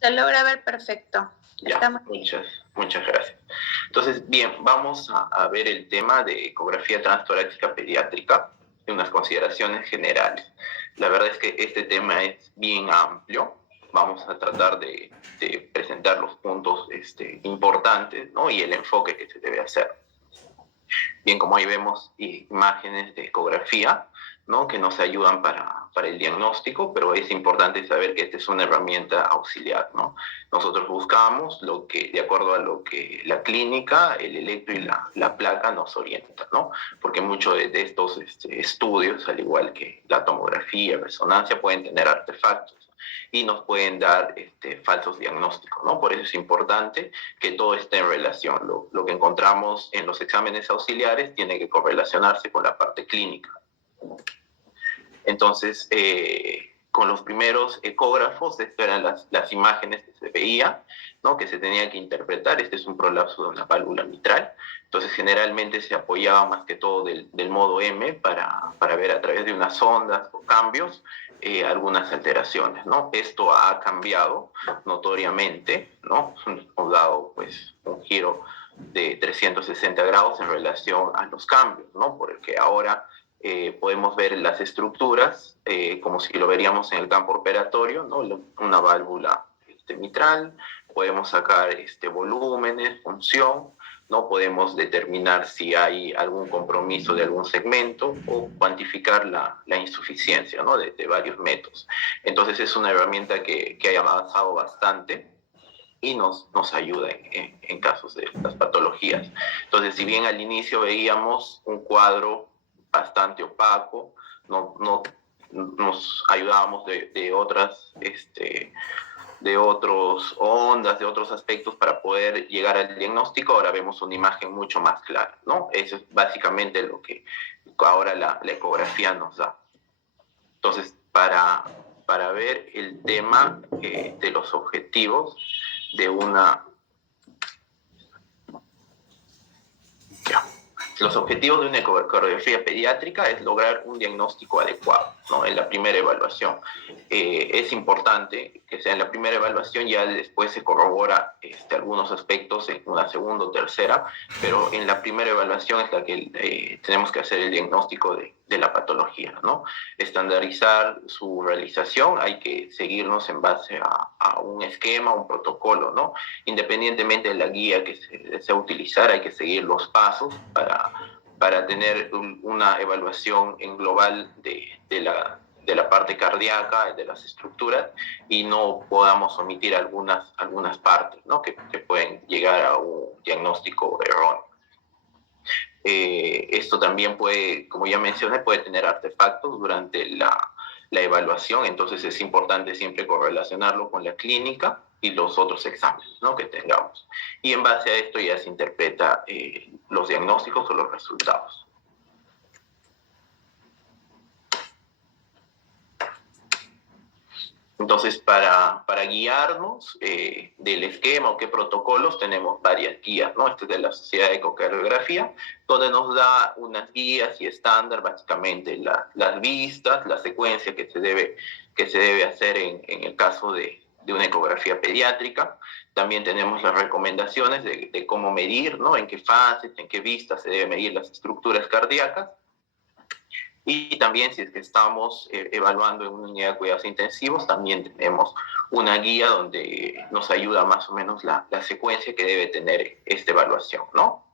Se logra ver perfecto. Ya, muchas gracias. Entonces, bien, vamos a ver el tema de ecografía transtorácica pediátrica y unas consideraciones generales. La verdad es que este tema es bien amplio. Vamos a tratar de presentar los puntos importantes, ¿no? Y el enfoque que se debe hacer. Bien, como ahí vemos imágenes de ecografía, ¿no? Que nos ayudan para el diagnóstico, pero es importante saber que esta es una herramienta auxiliar, ¿no? Nosotros buscamos lo que, de acuerdo a lo que la clínica, el electro y la placa nos orientan, ¿no? Porque muchos de estos estudios, al igual que la tomografía, resonancia, pueden tener artefactos y nos pueden dar falsos diagnósticos, ¿no? Por eso es importante que todo esté en relación. Lo que encontramos en los exámenes auxiliares tiene que correlacionarse con la parte clínica. Entonces, con los primeros ecógrafos, estas eran las imágenes que se veía, ¿no? Que se tenía que interpretar. Este es un prolapso de una válvula mitral. Entonces, generalmente se apoyaba más que todo del modo M para ver a través de unas ondas o cambios algunas alteraciones, ¿no? Esto ha cambiado notoriamente, ¿no? Hemos dado, pues, un giro de 360 grados en relación a los cambios, ¿no? Porque ahora podemos ver las estructuras como si lo veríamos en el campo operatorio, ¿no? Una válvula mitral, podemos sacar volúmenes, función, ¿no? Podemos determinar si hay algún compromiso de algún segmento o cuantificar la insuficiencia, ¿no? De varios métodos. Entonces es una herramienta que ha avanzado bastante y nos ayuda en casos de las patologías. Entonces, si bien al inicio veíamos un cuadro bastante opaco, no nos ayudábamos de otras de otros ondas, de otros aspectos para poder llegar al diagnóstico, ahora vemos una imagen mucho más clara, ¿no? Eso es básicamente lo que ahora la ecografía nos da. Entonces, para ver el tema de los objetivos de una... Los objetivos de una ecografía pediátrica es lograr un diagnóstico adecuado, ¿no? En la primera evaluación. Es importante que sea en la primera evaluación, ya después se corrobora algunos aspectos en una segunda o tercera, pero en la primera evaluación es la que tenemos que hacer el diagnóstico de la patología, ¿no? Estandarizar su realización, hay que seguirnos en base a un esquema, un protocolo, ¿no? Independientemente de la guía que se desea utilizar, hay que seguir los pasos para tener una evaluación en global de la parte cardíaca, de las estructuras, y no podamos omitir algunas partes, ¿no? que pueden llegar a un diagnóstico erróneo. Esto también puede, como ya mencioné, puede tener artefactos durante la evaluación, entonces es importante siempre correlacionarlo con la clínica y los otros exámenes, ¿no? que tengamos. Y en base a esto ya se interpreta los diagnósticos o los resultados. Entonces, para guiarnos del esquema o qué protocolos, tenemos varias guías, ¿no? Esta es de la Sociedad de Ecocardiografía, donde nos da unas guías y estándar, básicamente las vistas, la secuencia que se debe hacer en el caso de una ecografía pediátrica. También tenemos las recomendaciones de cómo medir, ¿no? En qué fases, en qué vistas se debe medir las estructuras cardíacas. Y también si es que estamos evaluando en una unidad de cuidados intensivos, también tenemos una guía donde nos ayuda más o menos la secuencia que debe tener esta evaluación, ¿no?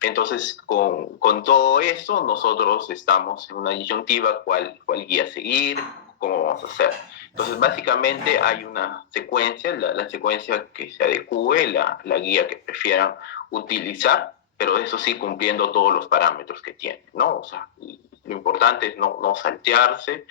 Entonces, con todo eso, nosotros estamos en una disyuntiva, cuál guía seguir, cómo vamos a hacer. Entonces, básicamente hay una secuencia, la secuencia que se adecue, la guía que prefieran utilizar, pero eso sí cumpliendo todos los parámetros que tiene, ¿no? O sea, lo importante es no saltearse,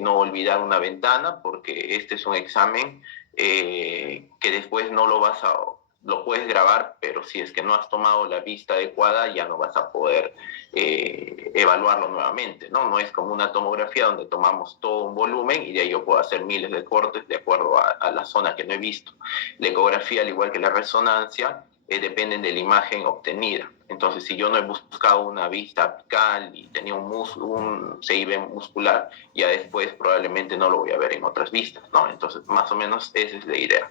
no olvidar una ventana, porque este es un examen que después no lo puedes grabar, pero si es que no has tomado la vista adecuada, ya no vas a poder evaluarlo nuevamente, ¿no? No es como una tomografía donde tomamos todo un volumen y de ahí yo puedo hacer miles de cortes de acuerdo a la zona que no he visto. La ecografía, al igual que la resonancia, dependen de la imagen obtenida. Entonces, si yo no he buscado una vista apical y tenía un CIB muscular, ya después probablemente no lo voy a ver en otras vistas, ¿no? Entonces, más o menos esa es la idea.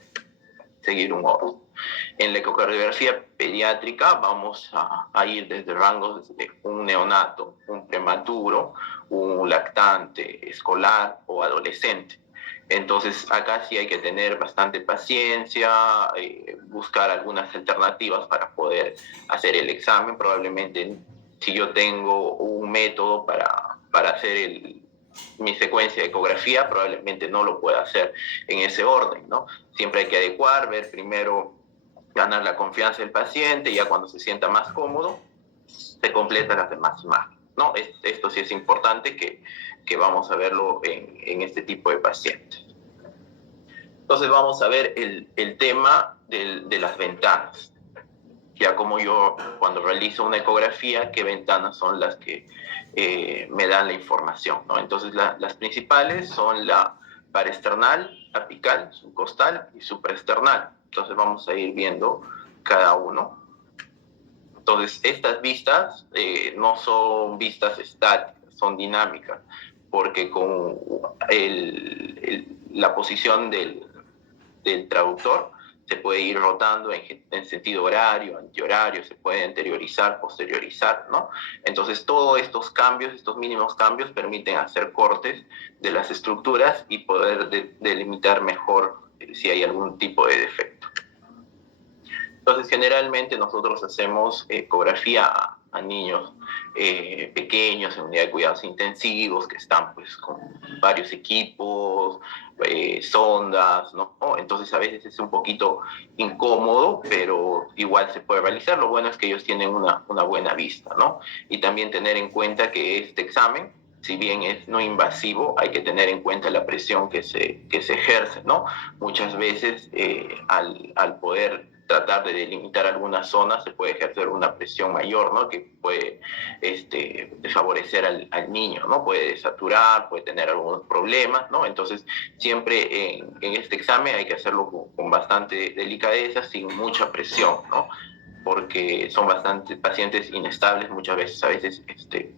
seguir un orden. En la ecocardiografía pediátrica vamos a ir desde rangos de un neonato, un prematuro, un lactante, escolar o adolescente. Entonces acá sí hay que tener bastante paciencia, buscar algunas alternativas para poder hacer el examen. Probablemente si yo tengo un método para hacer mi secuencia de ecografía, probablemente no lo pueda hacer en ese orden, ¿no? Siempre hay que adecuar, ver primero, ganar la confianza del paciente, y ya cuando se sienta más cómodo, se completan las demás imágenes, ¿no? Esto sí es importante que vamos a verlo en este tipo de pacientes. Entonces vamos a ver el tema de las ventanas. Ya como yo cuando realizo una ecografía, qué ventanas son las que me dan la información, ¿no? Entonces las principales son la paraesternal, apical, subcostal y supraesternal. Entonces vamos a ir viendo cada uno. Entonces estas vistas no son vistas estáticas, son dinámicas, porque con la posición del traductor se puede ir rotando en sentido horario, antihorario, se puede anteriorizar, posteriorizar, ¿no? Entonces todos estos cambios, estos mínimos cambios, permiten hacer cortes de las estructuras y poder delimitar mejor si hay algún tipo de defecto. Entonces generalmente nosotros hacemos ecografía a niños pequeños en unidad de cuidados intensivos que están pues con varios equipos, sondas, ¿no? Entonces a veces es un poquito incómodo, pero igual se puede realizar. Lo bueno es que ellos tienen una buena vista, ¿no? Y también tener en cuenta que este examen, si bien es no invasivo, hay que tener en cuenta la presión que se ejerce, ¿no? Muchas veces al poder tratar de delimitar algunas zonas se puede ejercer una presión mayor, ¿no? Que puede desfavorecer al niño, ¿no? Puede desaturar, puede tener algunos problemas, ¿no? Entonces siempre en este examen hay que hacerlo con bastante delicadeza, sin mucha presión, ¿no? Porque son bastante pacientes inestables muchas veces, a veces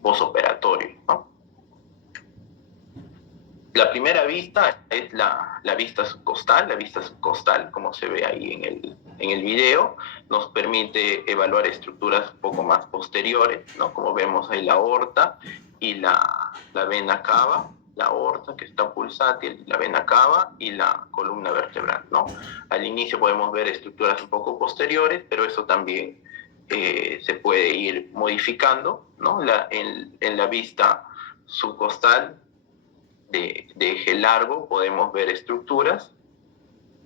postoperatorio, ¿no? La primera vista es la vista subcostal. La vista subcostal, como se ve ahí en el video, nos permite evaluar estructuras un poco más posteriores, ¿no? Como vemos ahí la aorta y la vena cava, la aorta que está pulsátil, la vena cava y la columna vertebral, ¿no? Al inicio podemos ver estructuras un poco posteriores, pero eso también se puede ir modificando, ¿no? En la vista subcostal de eje largo podemos ver estructuras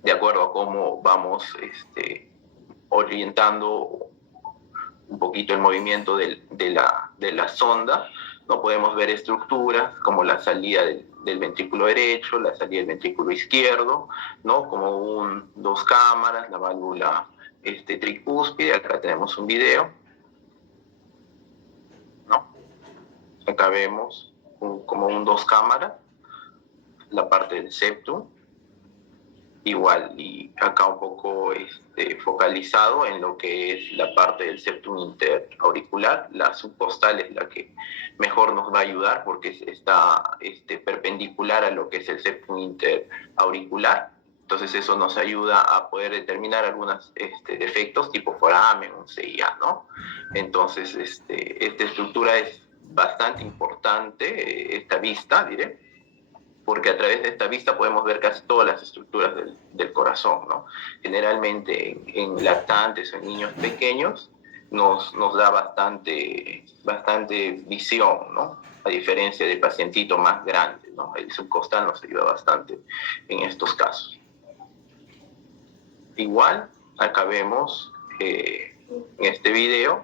de acuerdo a cómo vamos orientando un poquito el movimiento de la sonda, ¿no? Podemos ver estructuras como la salida del ventrículo derecho, la salida del ventrículo izquierdo, ¿no? Como dos cámaras, la válvula tricúspide. Acá tenemos un video, ¿no? Acá vemos como dos cámaras, la parte del septum, igual, y acá un poco focalizado en lo que es la parte del septum interauricular. La subcostal es la que mejor nos va a ayudar porque está perpendicular a lo que es el septum interauricular. Entonces eso nos ayuda a poder determinar algunos defectos tipo foramen, un CIA, ¿no? Entonces esta estructura es bastante importante, esta vista, diré, porque a través de esta vista podemos ver casi todas las estructuras del corazón, ¿no? Generalmente en lactantes o en niños pequeños nos da bastante visión, ¿no? A diferencia del pacientito más grande, ¿no? El subcostal nos ayuda bastante en estos casos. Igual, acá vemos en este video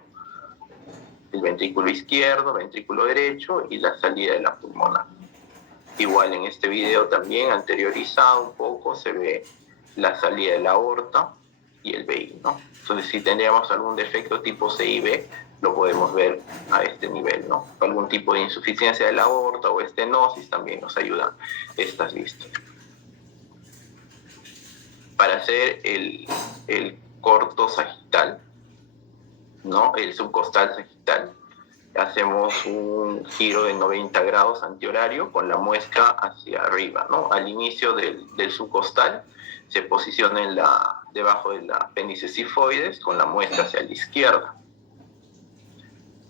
el ventrículo izquierdo, ventrículo derecho y la salida de la pulmonar. Igual en este video también anteriorizado un poco se ve la salida de la aorta y el VI, ¿no? Entonces si tendríamos algún defecto tipo CIB, lo podemos ver a este nivel, ¿no? Algún tipo de insuficiencia de la aorta o estenosis también nos ayudan estas vistas. Para hacer el corto sagital, ¿no? El subcostal sagital, hacemos un giro de 90 grados antihorario con la muesca hacia arriba, ¿no? Al inicio del subcostal se posiciona debajo de la apéndice sifoides con la muesca hacia la izquierda.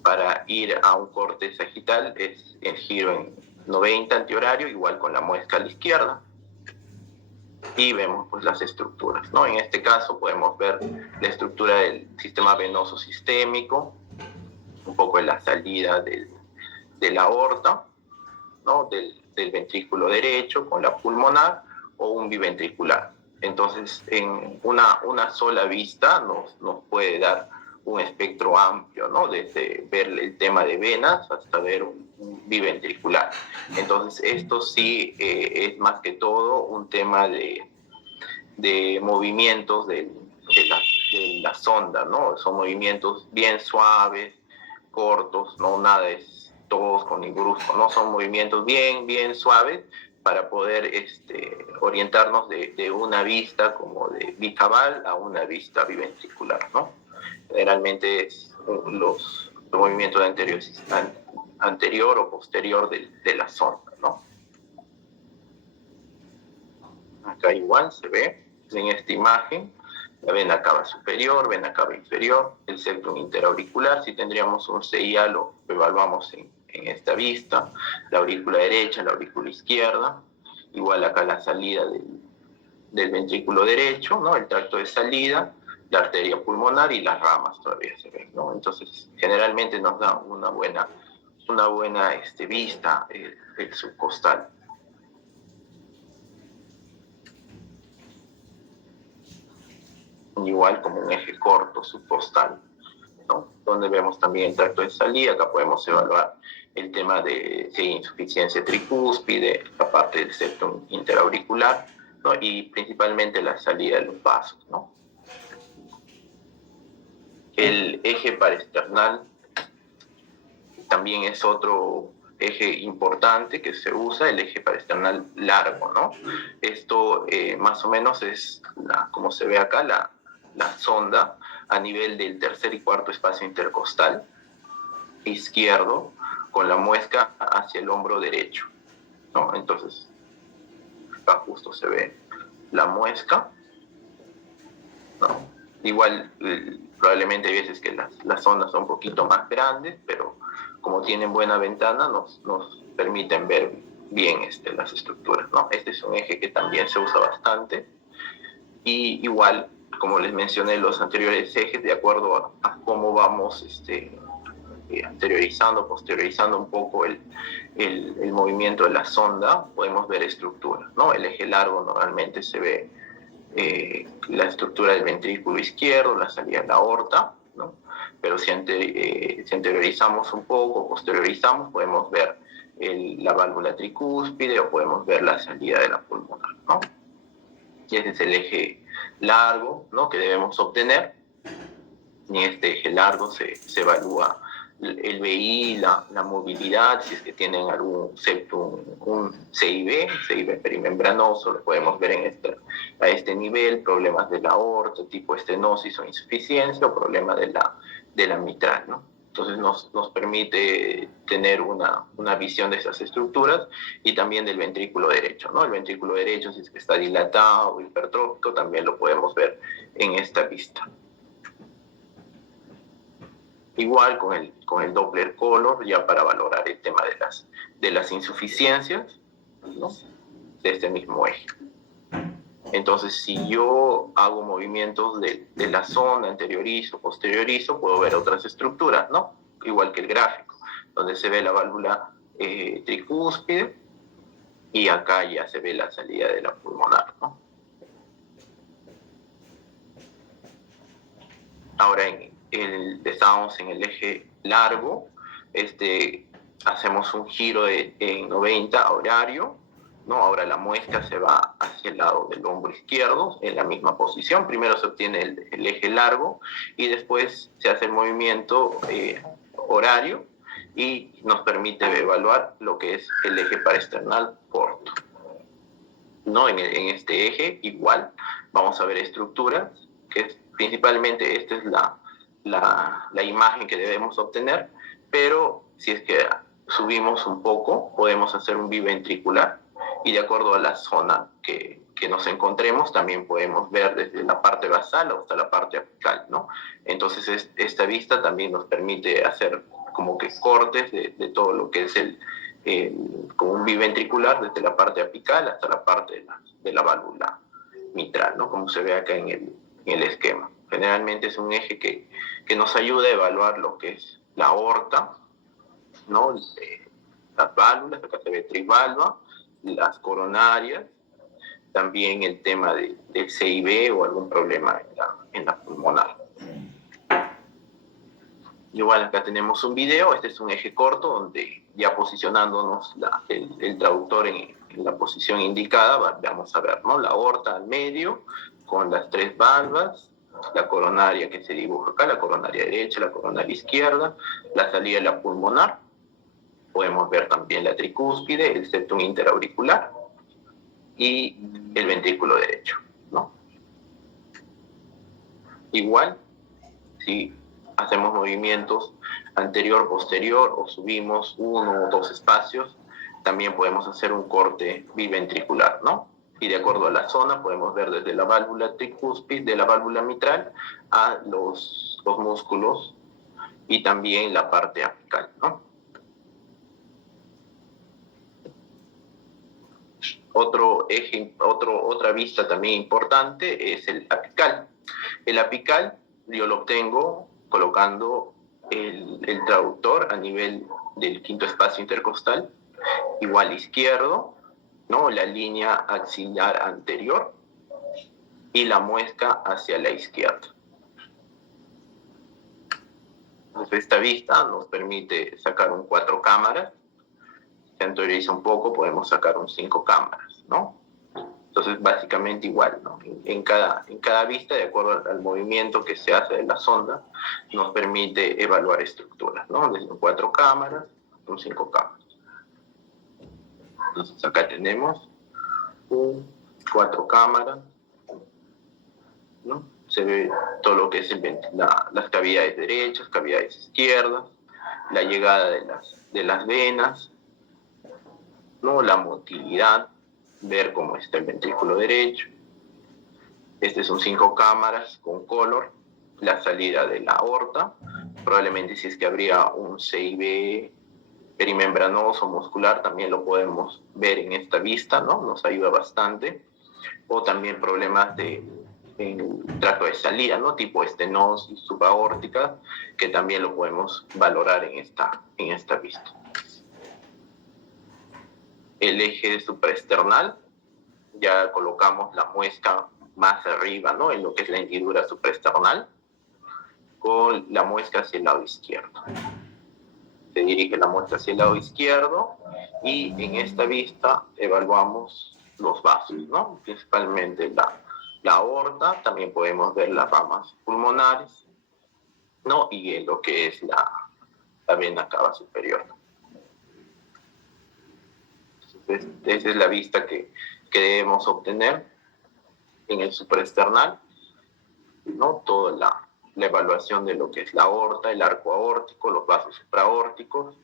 Para ir a un corte sagital es el giro en 90 antihorario, igual con la muesca a la izquierda. Y vemos pues las estructuras, ¿no? En este caso podemos ver la estructura del sistema venoso sistémico, un poco en la salida de la aorta, ¿no? Del ventrículo derecho con la pulmonar o un biventricular. Entonces, en una sola vista nos puede dar un espectro amplio, ¿no? Desde ver el tema de venas hasta ver un biventricular. Entonces, esto sí es más que todo un tema de movimientos de la sonda, ¿no? Son movimientos bien suaves, cortos, no nada es tosco ni brusco, ¿no? Son movimientos bien suaves para poder orientarnos de una vista como de bicabal a una vista biventricular, ¿no? Generalmente es los movimientos anterior o posterior de la sonda, ¿no? Acá igual se ve en esta imagen la vena cava superior, vena cava inferior, el septum interauricular. Si tendríamos un CIA lo evaluamos en esta vista, la aurícula derecha, la aurícula izquierda, igual acá la salida del ventrículo derecho, ¿no? El tracto de salida, la arteria pulmonar y las ramas todavía se ven, ¿no? Entonces generalmente nos da una buena vista el subcostal. Igual como un eje corto subcostal, ¿no? Donde vemos también el tracto de salida. Acá podemos evaluar el tema de si hay insuficiencia tricúspide, la parte del septum interauricular, ¿no? Y principalmente la salida de los vasos, ¿no? El eje paraesternal también es otro eje importante que se usa, el eje paraesternal largo, ¿no? Esto más o menos es, como se ve acá, la sonda a nivel del tercer y cuarto espacio intercostal izquierdo con la muesca hacia el hombro derecho, ¿no? Entonces, acá justo se ve la muesca, ¿no? Igual, probablemente hay veces que las sondas son un poquito más grandes, pero como tienen buena ventana, nos permiten ver bien las estructuras, ¿no? Este es un eje que también se usa bastante. Y igual, como les mencioné, los anteriores ejes, de acuerdo a cómo vamos anteriorizando, posteriorizando un poco el movimiento de la sonda, podemos ver estructuras, ¿no? El eje largo normalmente se ve la estructura del ventrículo izquierdo, la salida de la aorta, ¿no? Pero si anteriorizamos un poco, posteriorizamos, podemos ver la válvula tricúspide o podemos ver la salida de la pulmonar, ¿no? Y ese es el eje largo, ¿no? Que debemos obtener. En este eje largo se evalúa el BI, la movilidad, si es que tienen algún septum, un CIB perimembranoso, lo podemos ver a este nivel, problemas de la aorta, tipo estenosis o insuficiencia, o problema de la mitral, ¿no? Entonces nos permite tener una visión de esas estructuras y también del ventrículo derecho, ¿no? El ventrículo derecho, si es que está dilatado o hipertrófico, también lo podemos ver en esta vista. Igual con el Doppler color, ya para valorar el tema de las insuficiencias, ¿no? De este mismo eje. Entonces, si yo hago movimientos de la zona, anteriorizo, posteriorizo, puedo ver otras estructuras, ¿no? Igual que el gráfico, donde se ve la válvula tricúspide y acá ya se ve la salida de la pulmonar, ¿no? Ahora estábamos en el eje largo, hacemos un giro en 90 horario, ¿no? Ahora la muesca se va hacia el lado del hombro izquierdo, en la misma posición. Primero se obtiene el eje largo y después se hace el movimiento horario y nos permite evaluar lo que es el eje paraesternal corto, ¿no? En este eje igual vamos a ver estructuras, que principalmente esta es la imagen que debemos obtener, pero si es que subimos un poco, podemos hacer un biventricular y de acuerdo a la zona que que nos encontremos, también podemos ver desde la parte basal hasta la parte apical, ¿no? Entonces, esta vista también nos permite hacer como que cortes de todo lo que es como un biventricular, desde la parte apical hasta la parte de la válvula mitral, ¿no? Como se ve acá en el esquema. Generalmente es un eje que nos ayuda a evaluar lo que es la aorta, ¿no? Las válvulas, acá se ve trivalva, las coronarias, también el tema del CIB o algún problema en la pulmonar. Igual acá tenemos un video, este es un eje corto donde ya posicionándonos el traductor en la posición indicada, vamos a ver, ¿no? La aorta al medio con las 3 valvas, la coronaria que se dibuja acá, la coronaria derecha, la coronaria izquierda, la salida de la pulmonar, podemos ver también la tricúspide, el septum interauricular y el ventrículo derecho, ¿no? Igual, si hacemos movimientos anterior, posterior o subimos 1 o 2 espacios, también podemos hacer un corte biventricular, ¿no? Y de acuerdo a la zona podemos ver desde la válvula tricúspide, de la válvula mitral, a los músculos y también la parte apical, ¿no? Otra vista también importante es el apical. El apical yo lo obtengo colocando el traductor a nivel del quinto espacio intercostal, igual izquierdo, ¿no? La línea axilar anterior y la muesca hacia la izquierda. Entonces, esta vista nos permite sacar un 4 cámaras. Se anterioriza un poco, podemos sacar un 5 cámaras, ¿no? Entonces, básicamente igual, ¿no? En cada vista, de acuerdo al movimiento que se hace de la sonda, nos permite evaluar estructuras, ¿no? Desde 4 cámaras, un 5 cámaras. Entonces, acá tenemos 4 cámaras, ¿no? Se ve todo lo que es las cavidades derechas, cavidades izquierdas, la llegada de las venas, ¿no? La motilidad, ver cómo está el ventrículo derecho. Este son 5 cámaras con color, la salida de la aorta, probablemente si es que habría un CIB perimembranoso muscular, también lo podemos ver en esta vista, ¿no? Nos ayuda bastante. O también problemas en tracto de salida, ¿no? Tipo estenosis subaórtica, que también lo podemos valorar en esta vista. El eje supraesternal, ya colocamos la muesca más arriba, ¿no? En lo que es la hendidura supraesternal, con la muesca hacia el lado izquierdo. Se dirige la muesca hacia el lado izquierdo y en esta vista evaluamos los vasos, ¿no? Principalmente la aorta, también podemos ver las ramas pulmonares, ¿no? Y en lo que es la vena cava superior. Entonces, esa es la vista que debemos obtener en el supraesternal, ¿no? Toda la evaluación de lo que es la aorta, el arco aórtico, los vasos supraórticos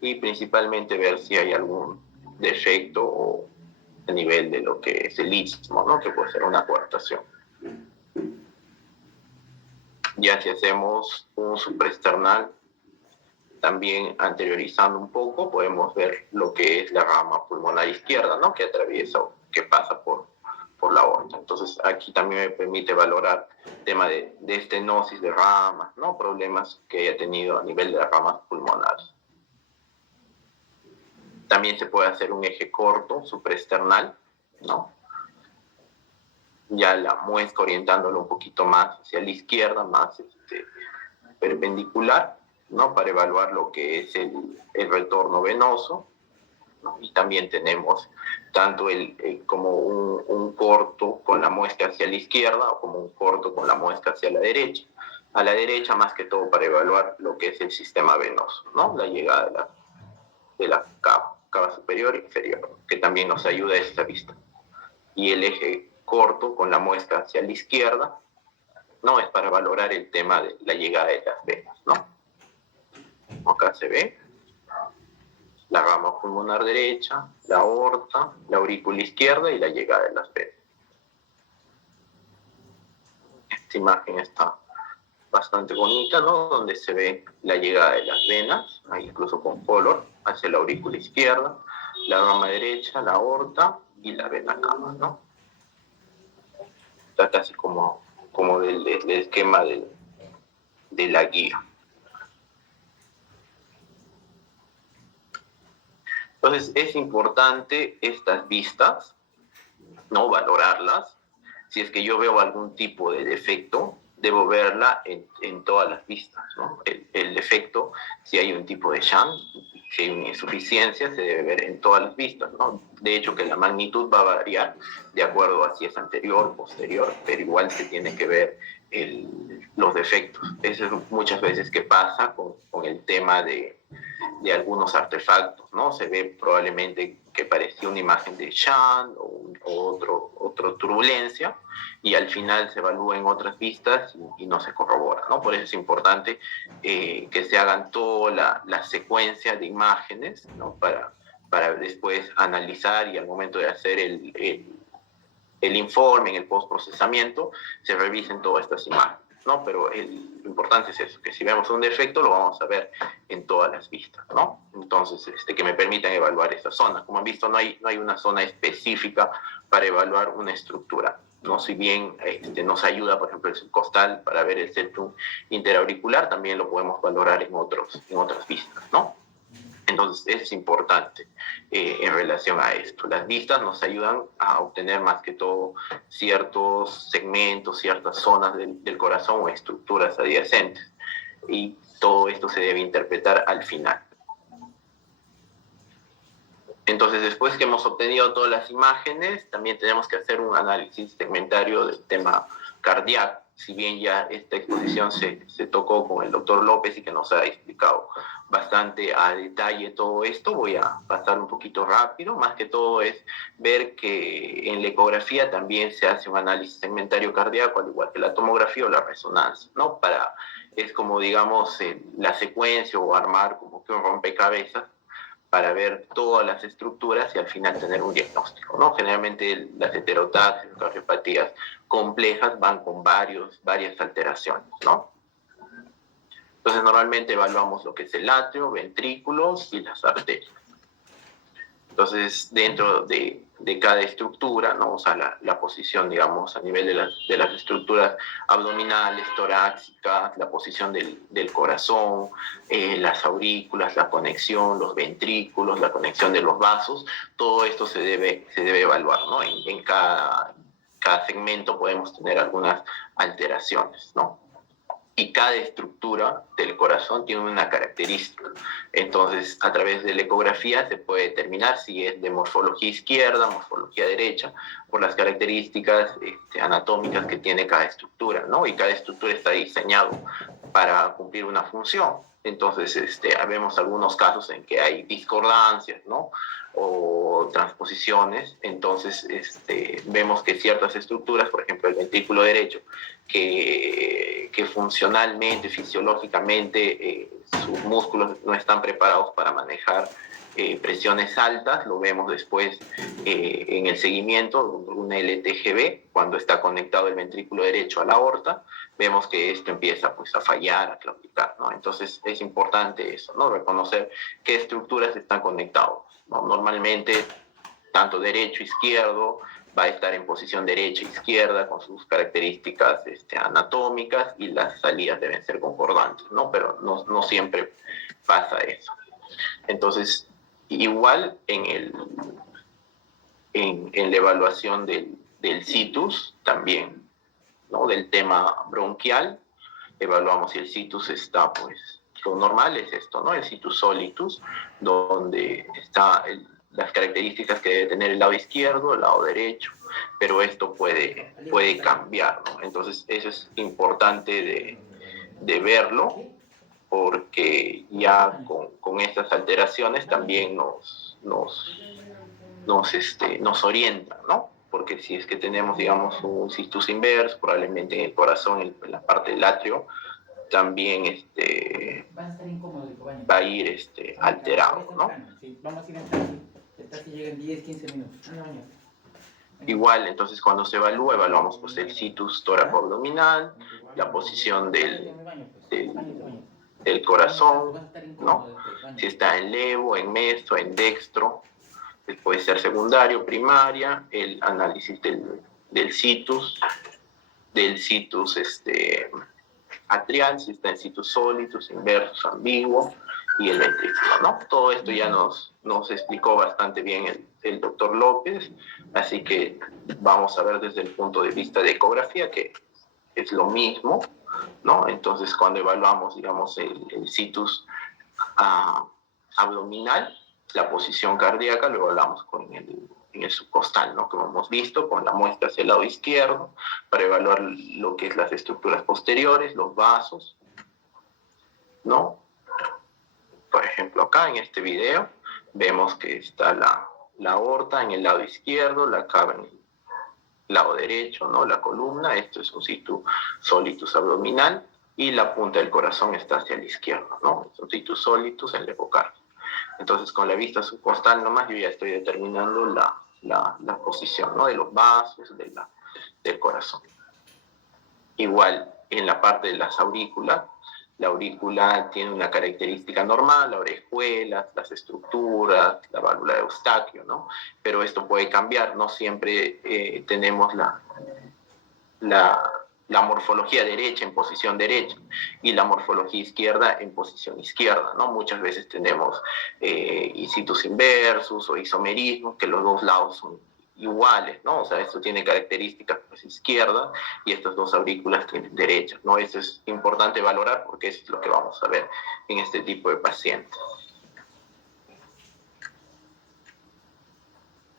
y principalmente ver si hay algún defecto a nivel de lo que es el istmo, ¿no? Que puede ser una coartación. Ya si hacemos un supraesternal, también anteriorizando un poco, podemos ver lo que es la rama pulmonar izquierda, ¿no? Que atraviesa o que pasa por la aorta. Entonces, aquí también me permite valorar el tema de estenosis de ramas, ¿no? Problemas que haya tenido a nivel de las ramas pulmonares. También se puede hacer un eje corto, supraesternal, ¿no? Ya la muesca orientándolo un poquito más hacia la izquierda, más perpendicular, ¿no? Para evaluar lo que es el retorno venoso, ¿no? Y también tenemos tanto como un corto con la muesca hacia la izquierda o como un corto con la muesca hacia la derecha. A la derecha más que todo para evaluar lo que es el sistema venoso, ¿no? La llegada de la cava superior e inferior, que también nos ayuda a esta vista. Y el eje corto con la muesca hacia la izquierda, ¿no? Es para valorar el tema de la llegada de las venas, ¿no? Acá se ve la rama pulmonar derecha, la aorta, la aurícula izquierda y la llegada de las venas. esta imagen está bastante bonita, ¿no? Donde se ve la llegada de las venas, incluso con color, hacia la aurícula izquierda, la rama derecha, la aorta y la vena cava, ¿no? Está casi como del esquema de la guía. Entonces es importante estas vistas, ¿no? Valorarlas. Si es que yo veo algún tipo de defecto, debo verla en todas las vistas, ¿no? El defecto, si hay un tipo de shunt, si hay una insuficiencia, se debe ver en todas las vistas, ¿no? De hecho, que la magnitud va a variar de acuerdo a si es anterior o posterior, pero igual se tiene que ver los defectos. Eso es muchas veces que pasa con el tema de algunos artefactos, ¿no? Se ve probablemente que parecía una imagen de shunt o otra turbulencia, y al final se evalúa en otras vistas y no se corrobora, ¿no? Por eso es importante que se hagan toda la secuencia de imágenes, ¿no? Para después analizar, y al momento de hacer el informe, en el postprocesamiento, se revisen todas estas imágenes, ¿no? Pero lo importante es eso, que si vemos un defecto lo vamos a ver en todas las vistas, ¿no? Entonces, que me permitan evaluar esa zona. Como han visto, no hay una zona específica para evaluar una estructura, ¿no? Si bien nos ayuda, por ejemplo, el subcostal para ver el septum interauricular, también lo podemos valorar en otras vistas, ¿no? Entonces, eso es importante en relación a esto. Las vistas nos ayudan a obtener más que todo ciertos segmentos, ciertas zonas del corazón o estructuras adyacentes. Y todo esto se debe interpretar al final. Entonces, después que hemos obtenido todas las imágenes, también tenemos que hacer un análisis segmentario del tema cardíaco. Si bien ya esta exposición se tocó con el doctor López y que nos ha explicado bastante a detalle todo esto, voy a pasar un poquito rápido. Más que todo es ver que en la ecografía también se hace un análisis segmentario cardíaco, al igual que la tomografía o la resonancia, ¿no? Es como, digamos, la secuencia o armar como que un rompecabezas para ver todas las estructuras y al final tener un diagnóstico, ¿no? Generalmente las heterotaxias, cardiopatías complejas van con varias alteraciones, ¿no? Entonces normalmente evaluamos lo que es el atrio, ventrículos y las arterias. Entonces, dentro de cada estructura, ¿no? O sea, la posición, digamos, a nivel de las estructuras abdominales, torácicas, la posición del corazón, las aurículas, la conexión, los ventrículos, la conexión de los vasos, todo esto se debe evaluar, ¿no? En cada segmento podemos tener algunas alteraciones, ¿no? Y cada estructura del corazón tiene una característica. Entonces, a través de la ecografía se puede determinar si es de morfología izquierda, morfología derecha, por las características anatómicas que tiene cada estructura, ¿no? Y cada estructura está diseñado para cumplir una función. Entonces, vemos algunos casos en que hay discordancias, ¿no? O transposiciones. Entonces, vemos que ciertas estructuras, por ejemplo, el ventrículo derecho, que funcionalmente, fisiológicamente, sus músculos no están preparados para manejar presiones altas, lo vemos después en el seguimiento, un LTGB, cuando está conectado el ventrículo derecho a la aorta, vemos que esto empieza pues a fallar, a claudicar, ¿no? Entonces es importante eso, ¿no? Reconocer qué estructuras están conectadas, ¿no? Normalmente, tanto derecho, izquierdo, va a estar en posición derecha, izquierda, con sus características anatómicas, y las salidas deben ser concordantes, ¿no? Pero no siempre pasa eso. Entonces, igual en la evaluación del situs también, ¿no? Del tema bronquial, evaluamos si el situs está, pues, lo normal es esto, ¿no? El situs solitus, donde está las características que debe tener el lado izquierdo, el lado derecho, pero esto puede cambiar, ¿no? Entonces, eso es importante de verlo, porque ya con estas alteraciones también nos orientan, ¿no? Porque si es que tenemos, digamos, un cistus inverso, probablemente en el corazón, en la parte del atrio, también va a ir alterado, ¿no? Sí, vamos a ir en taxi. El taxi llega en 10, 15 minutos. Anda, mañana. Igual, entonces cuando se evalúa, evaluamos pues el situs tóraco-abdominal, la posición del corazón, ¿no? Si está en levo, en meso, en dextro, puede ser secundario, primaria, el análisis del situs atrial, si está en situs solitus, inversus, ambiguo, y el ventrículo, ¿no? Todo esto ya nos explicó bastante bien el doctor López, así que vamos a ver desde el punto de vista de ecografía, que es lo mismo, ¿no? Entonces, cuando evaluamos, digamos, el situs abdominal, la posición cardíaca, lo evaluamos en el subcostal, ¿no? Como hemos visto, con la muestra hacia el lado izquierdo, para evaluar lo que es las estructuras posteriores, los vasos, ¿no? Por ejemplo, acá en este video vemos que está la aorta en el lado izquierdo, la cava en el lado derecho, ¿no? La columna, esto es un situs solitus abdominal, y la punta del corazón está hacia la izquierda, ¿no? Es un situs solitus en el epocardio. Entonces, con la vista subcostal nomás, yo ya estoy determinando la posición, ¿no? De los vasos, del corazón. Igual, en la parte de las aurículas, la aurícula tiene una característica normal, la orejuela, las estructuras, la válvula de Eustaquio, ¿no? Pero esto puede cambiar, no siempre tenemos la morfología derecha en posición derecha y la morfología izquierda en posición izquierda, ¿no? Muchas veces tenemos situs inversus o isomerismo, que los dos lados son iguales, ¿no? O sea, esto tiene características pues, izquierdas y estas dos aurículas tienen derechas, ¿no? Eso es importante valorar porque eso es lo que vamos a ver en este tipo de pacientes.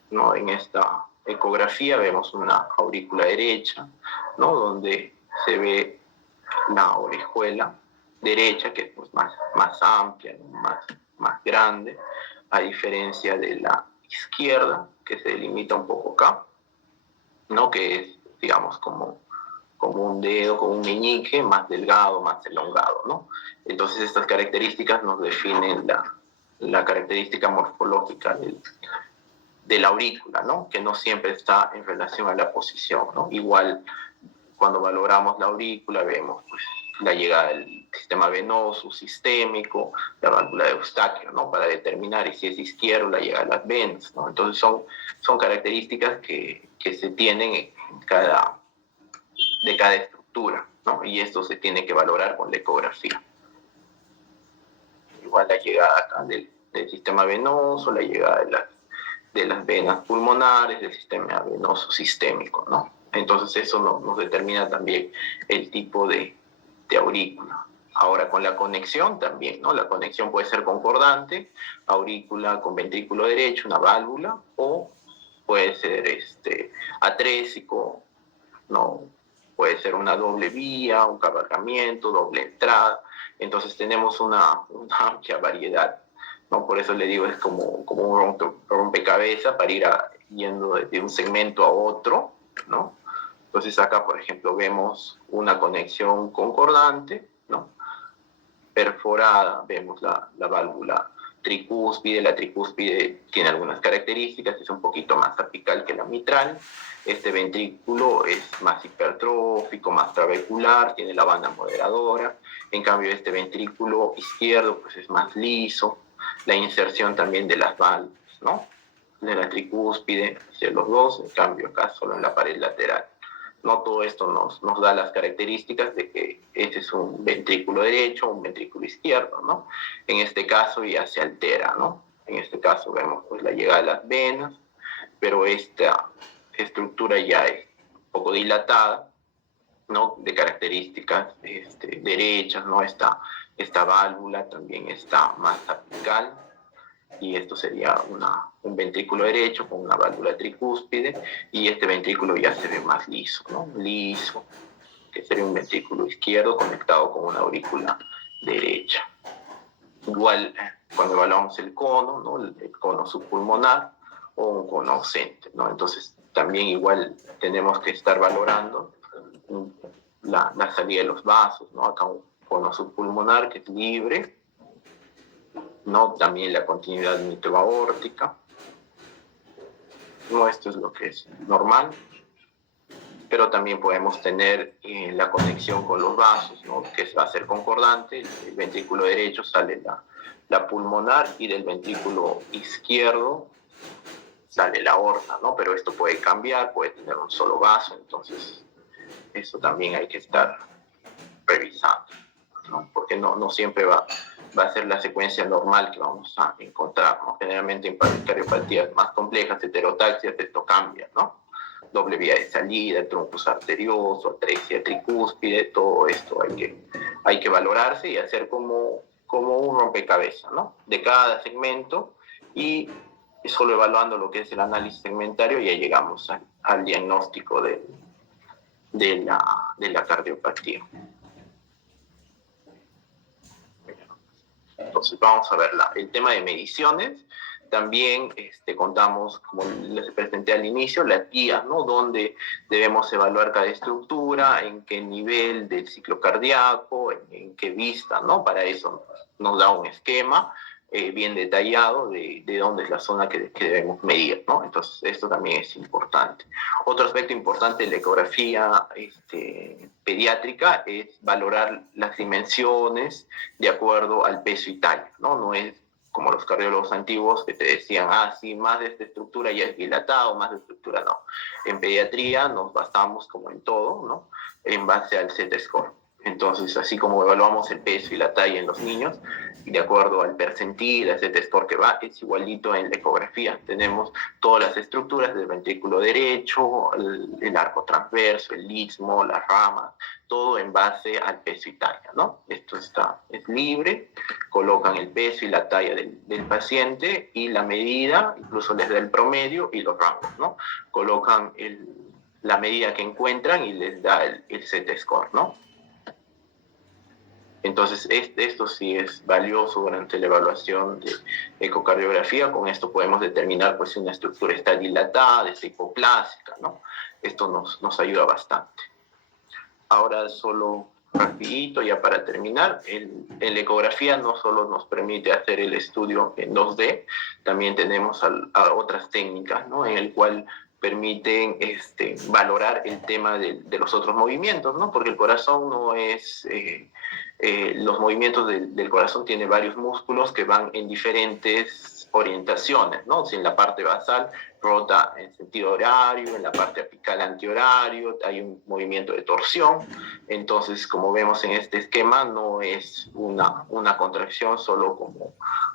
¿No? En esta ecografía vemos una aurícula derecha, ¿no? Donde se ve la orejuela derecha, que es pues, más amplia, más grande, a diferencia de la izquierda, que se delimita un poco acá, ¿no? Que es, digamos, como un dedo, como un meñique, más delgado, más elongado, ¿no? Entonces estas características nos definen la característica morfológica de la aurícula, ¿no? Que no siempre está en relación a la posición, ¿no? Igual, cuando valoramos la aurícula, vemos pues, la llegada del sistema venoso, sistémico, la válvula de Eustaquio, ¿no? Para determinar y si es izquierdo, la llegada de las venas, ¿no? Entonces son características que se tienen de cada estructura, ¿no? Y esto se tiene que valorar con la ecografía. Igual la llegada acá del sistema venoso, la llegada de las venas pulmonares, del sistema venoso sistémico, ¿no? Entonces eso nos determina también el tipo de aurícula. Ahora con la conexión también, ¿no? La conexión puede ser concordante, aurícula con ventrículo derecho, una válvula, o puede ser atrésico, ¿no? Puede ser una doble vía, un cabalgamiento, doble entrada. Entonces tenemos una amplia variedad, ¿no? Por eso le digo, es como un rompecabezas para ir yendo de un segmento a otro, ¿no? Entonces acá, por ejemplo, vemos una conexión concordante, ¿no? Perforada, vemos la válvula tricúspide. La tricúspide tiene algunas características, es un poquito más apical que la mitral. Este ventrículo es más hipertrófico, más trabecular, tiene la banda moderadora. En cambio, este ventrículo izquierdo pues, es más liso. La inserción también de las válvulas, ¿no? De la tricúspide, de los dos, en cambio acá solo en la pared lateral. No todo esto nos da las características de que este es un ventrículo derecho o un ventrículo izquierdo, ¿no? En este caso ya se altera, ¿no? En este caso vemos pues la llegada de las venas, pero esta estructura ya es un poco dilatada, ¿no? De características derechas, ¿no? Esta válvula también está más apical, y esto sería un ventrículo derecho con una válvula tricúspide, y este ventrículo ya se ve más liso, ¿no? Liso, que sería un ventrículo izquierdo conectado con una aurícula derecha. Igual, cuando evaluamos el cono, ¿no? El cono subpulmonar o un cono ausente, ¿no? Entonces, también igual tenemos que estar valorando la salida de los vasos, ¿no? Acá un cono subpulmonar que es libre, ¿no? También la continuidad mitroaórtica. ¿no? Esto es lo que es normal, pero también podemos tener la conexión con los vasos, ¿no? Que va a ser concordante. El ventrículo derecho sale la pulmonar y del ventrículo izquierdo sale la aorta, ¿no? Pero esto puede cambiar, puede tener un solo vaso, entonces eso también hay que estar revisando, ¿no? Porque no siempre va a ser la secuencia normal que vamos a encontrar, ¿no? Generalmente en cardiopatías más complejas, heterotaxias, esto cambia, ¿no? Doble vía de salida, truncus arterioso, atrexia tricúspide, todo esto hay que valorarse y hacer como un rompecabezas, ¿no? De cada segmento, y solo evaluando lo que es el análisis segmentario ya llegamos al diagnóstico de la cardiopatía. Entonces vamos a ver el tema de mediciones. También contamos, como les presenté al inicio, las guías, ¿no? Donde debemos evaluar cada estructura, en qué nivel del ciclo cardíaco, en qué vista, ¿no? Para eso nos da un esquema bien detallado de dónde es la zona que debemos medir, ¿no? Entonces esto también es importante. Otro aspecto importante de la ecografía pediátrica es valorar las dimensiones de acuerdo al peso y talla, ¿no? No es como los cardiólogos antiguos que te decían, sí, más de esta estructura ya es dilatado, más de estructura no. En pediatría nos basamos, como en todo, ¿no? En base al Z-score. Entonces, así como evaluamos el peso y la talla en los niños, de acuerdo al percentil, al Z-score que va, es igualito en la ecografía. Tenemos todas las estructuras del ventrículo derecho, el arco transverso, el istmo, las ramas, todo en base al peso y talla, ¿no? Esto es libre, colocan el peso y la talla del paciente y la medida, incluso les da el promedio y los rangos, ¿no? Colocan la medida que encuentran y les da el Z-score, ¿no? Entonces, esto sí es valioso durante la evaluación de ecocardiografía. Con esto podemos determinar pues, si una estructura está dilatada, está hipoplásica, ¿no? Esto nos ayuda bastante. Ahora solo rapidito, ya para terminar, en la ecografía no solo nos permite hacer el estudio en 2D, también tenemos a otras técnicas, ¿no? En el cual permiten valorar el tema de los otros movimientos, ¿no? Porque el corazón no es... los movimientos del corazón tienen varios músculos que van en diferentes orientaciones, ¿no? Si en la parte basal rota en sentido horario, en la parte apical antihorario, hay un movimiento de torsión. Entonces, como vemos en este esquema, no es una contracción solo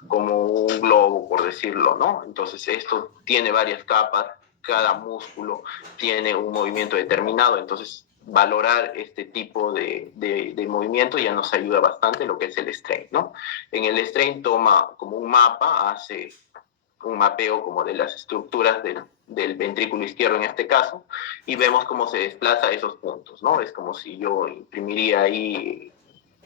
como un globo, por decirlo, ¿no? Entonces, esto tiene varias capas, cada músculo tiene un movimiento determinado, entonces valorar este tipo de movimiento ya nos ayuda bastante lo que es el strain, ¿no? En el strain toma como un mapa, hace un mapeo como de las estructuras del ventrículo izquierdo en este caso, y vemos cómo se desplaza esos puntos, ¿no? Es como si yo imprimiría ahí,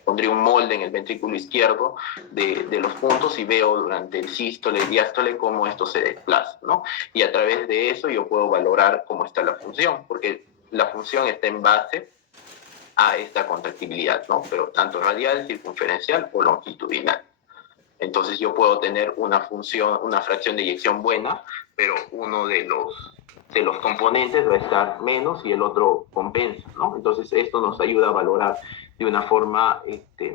pondría un molde en el ventrículo izquierdo de los puntos y veo durante el sístole y diástole cómo esto se desplaza, ¿no? Y a través de eso yo puedo valorar cómo está la función, porque la función está en base a esta contractibilidad, ¿no? Pero tanto radial, circunferencial o longitudinal. Entonces yo puedo tener una función, una fracción de eyección buena, pero uno de los componentes va a estar menos y el otro compensa, ¿no? Entonces esto nos ayuda a valorar de una forma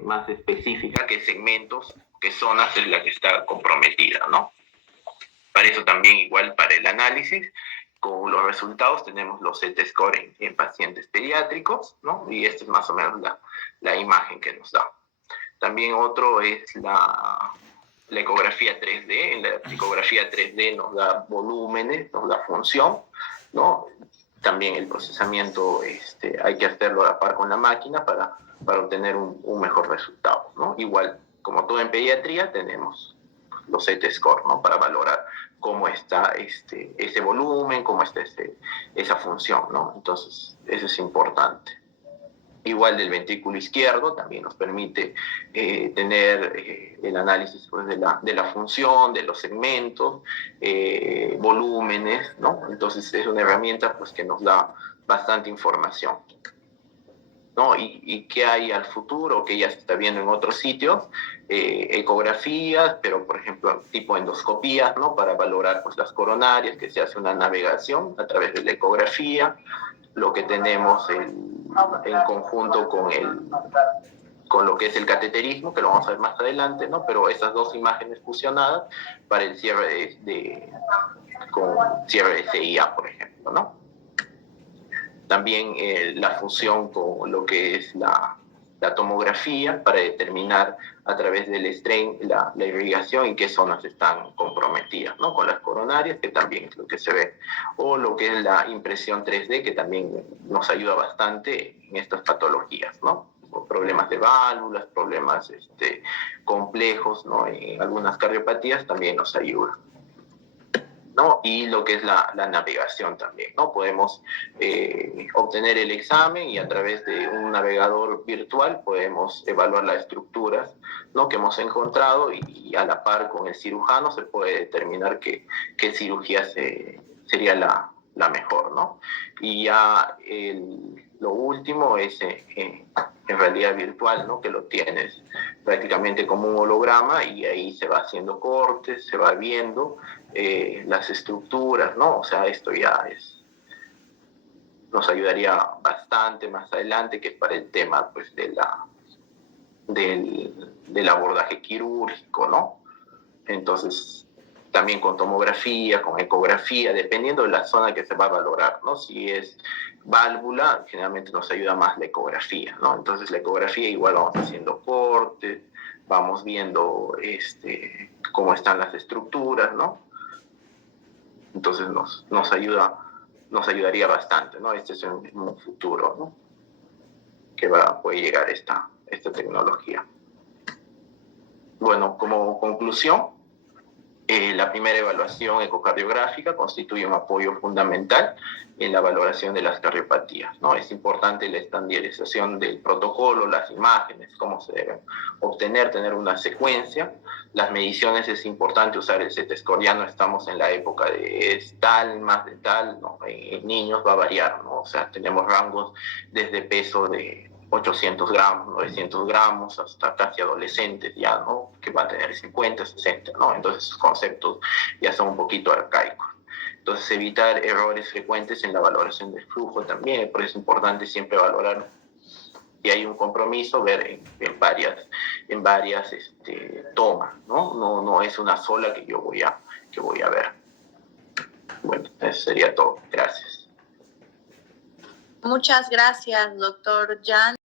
más específica qué segmentos, qué zonas es la que está comprometida, ¿no? Para eso también, igual para el análisis, con los resultados tenemos los Z-score en pacientes pediátricos, ¿no? Y esta es más o menos la imagen que nos da. También otro es la ecografía 3D. En la ecografía 3D nos da volúmenes, nos da función, ¿no? También el procesamiento hay que hacerlo a la par con la máquina para obtener un mejor resultado, ¿no? Igual, como todo en pediatría, tenemos los Z-score, ¿no? Para valorar cómo está ese volumen, cómo está esa función, ¿no? Entonces, eso es importante. Igual del ventrículo izquierdo también nos permite tener el análisis pues, de la función, de los segmentos, volúmenes, ¿no? Entonces es una herramienta pues, que nos da bastante información. ¿no? Y qué hay al futuro, que ya se está viendo en otros sitios, ecografías, pero por ejemplo tipo endoscopías, ¿no? Para valorar pues las coronarias, que se hace una navegación a través de la ecografía, lo que tenemos en conjunto con lo que es el cateterismo, que lo vamos a ver más adelante, ¿no? Pero esas dos imágenes fusionadas para el cierre con cierre de CIA, por ejemplo, ¿no? También la fusión con lo que es la tomografía para determinar a través del strain la irrigación y qué zonas están comprometidas, ¿no? Con las coronarias, que también es lo que se ve, o lo que es la impresión 3D, que también nos ayuda bastante en estas patologías, ¿no? Problemas de válvulas, problemas complejos, ¿no? En algunas cardiopatías también nos ayuda, ¿no? Y lo que es la navegación también, ¿no? Podemos obtener el examen y a través de un navegador virtual podemos evaluar las estructuras, ¿no? Que hemos encontrado y a la par con el cirujano se puede determinar qué cirugía sería la mejor, ¿no? Y ya lo último es en realidad virtual, ¿no? Que lo tienes prácticamente como un holograma y ahí se va haciendo cortes, se va viendo las estructuras, ¿no? O sea, esto ya nos ayudaría bastante más adelante, que es para el tema, pues, del abordaje quirúrgico, ¿no? Entonces, también con tomografía, con ecografía, dependiendo de la zona que se va a valorar, ¿no? Si es válvula, generalmente nos ayuda más la ecografía, ¿no? Entonces, la ecografía igual vamos haciendo cortes, vamos viendo cómo están las estructuras, ¿no? Entonces nos ayudaría bastante, ¿no? Este es un futuro, ¿no? Que puede llegar esta tecnología. Bueno, como conclusión, la primera evaluación ecocardiográfica constituye un apoyo fundamental en la valoración de las cardiopatías, ¿no? Es importante la estandarización del protocolo, las imágenes, cómo se deben obtener, tener una secuencia. Las mediciones es importante usar el Z-score, ya no estamos en la época de es tal, más de tal, ¿no? En niños va a variar, ¿no? O sea, tenemos rangos desde peso de 800 gramos, 900 gramos, hasta casi adolescentes ya, ¿no? Que van a tener 50, 60, ¿no? Entonces esos conceptos ya son un poquito arcaicos. Entonces evitar errores frecuentes en la valoración del flujo también, por eso es importante siempre valorar si hay un compromiso, ver en varias tomas, ¿no? No es una sola que yo voy a ver. Bueno, eso sería todo. Gracias. Muchas gracias, doctor Jan.